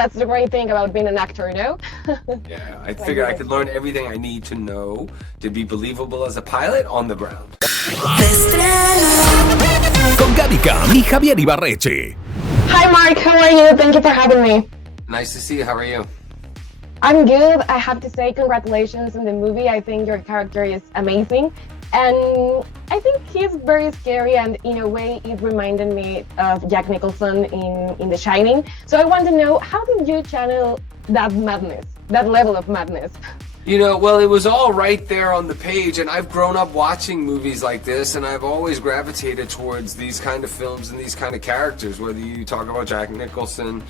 That's the great thing about being an actor, no? Yeah, I figured I could learn everything I need to know to be believable as a pilot on the ground. Con Gaby Cam y Javier Ibarreche. Hi, Mark. How are you? Thank you for having me. Nice to see you. How are you? I'm good. I have to say congratulations on the movie. I think your character is amazing. And I think he's very scary, and in a way it reminded me of Jack Nicholson in The Shining. So I want to know, how did you channel that madness, that level of madness? You know, well, it was all right there on the page, and I've grown up watching movies like this, and I've always gravitated towards these kind of films and these kind of characters, whether you talk about Jack Nicholson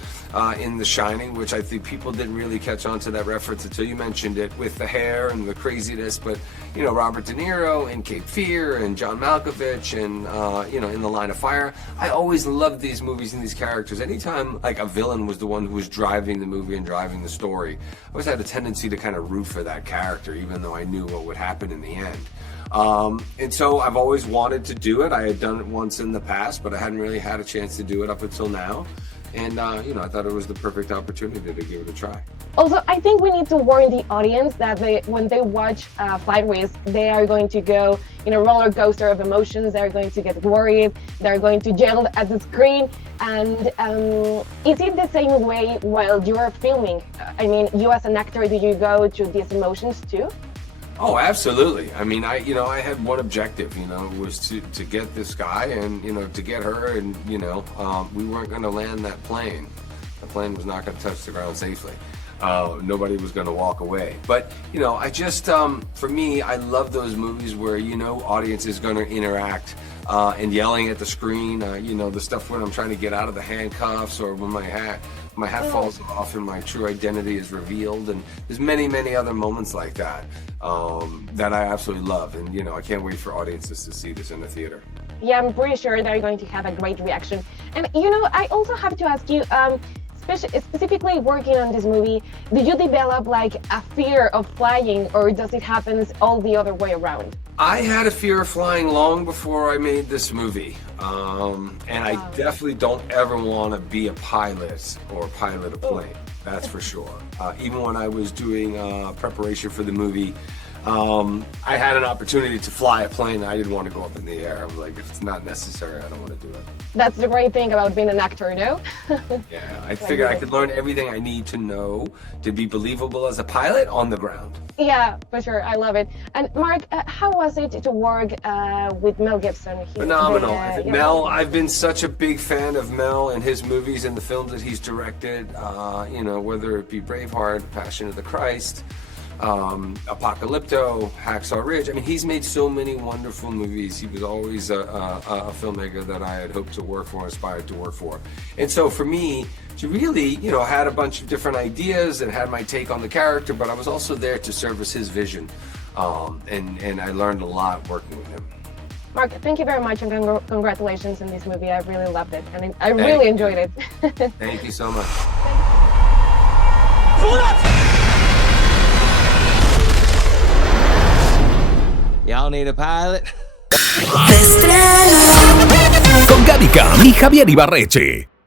in The Shining, which I think people didn't really catch on to that reference until you mentioned it, with the hair and the craziness, but, you know, Robert De Niro in Cape Fear and John Malkovich and, you know, in The Line of Fire. I always loved these movies and these characters. Anytime, like, a villain was the one who was driving the movie and driving the story, I always had a tendency to kind of root for that character, even though I knew what would happen in the end. And so I've always wanted to do it. I had done it once in the past, but I hadn't really had a chance to do it up until now. And, you know, I thought it was the perfect opportunity to give it a try. Also, I think we need to warn the audience that when they watch Flight Risk, they are going to go in a roller coaster of emotions. They're going to get worried. They're going to yell at the screen. And is it the same way while you're filming? I mean, you as an actor, do you go to these emotions too? Oh, absolutely. I mean, I had one objective, you know, was to get this guy and, you know, to get her, and, you know, we weren't going to land that plane. The plane was not going to touch the ground safely. Nobody was going to walk away. But, you know, I just, for me, I love those movies where, you know, audience is going to interact and yelling at the screen, you know, the stuff when I'm trying to get out of the handcuffs, or when my hat falls off and my true identity is revealed. And there's many, many other moments like that that I absolutely love. And, you know, I can't wait for audiences to see this in the theater. Yeah, I'm pretty sure they're going to have a great reaction. And, you know, I also have to ask you, specifically working on this movie, did you develop like a fear of flying, or does it happen all the other way around? I had a fear of flying long before I made this movie. And I definitely don't ever want to be a pilot or pilot a plane. That's for sure. Even when I was doing preparation for the movie, I had an opportunity to fly a plane. I didn't want to go up in the air. I was like, if it's not necessary, I don't want to do it. That's the great thing about being an actor, no? Yeah, I figured I could learn everything I need to know to be believable as a pilot on the ground. Yeah, for sure. I love it. And Mark, how was it to work with Mel Gibson? Phenomenal. Mel, I've been such a big fan of Mel and his movies and the films that he's directed, you know, whether it be Braveheart, Passion of the Christ, Apocalypto, Hacksaw Ridge. I mean, he's made so many wonderful movies. He was always a filmmaker that I had hoped to work for, aspired to work for. And so for me, to really, you know, had a bunch of different ideas and had my take on the character, but I was also there to service his vision. And I learned a lot working with him. Mark, thank you very much, and congratulations on this movie. I really loved it, and I really enjoyed it. Thank you so much. Y'all need a pilot? Con Gaby Cam y Javier Ibarreche.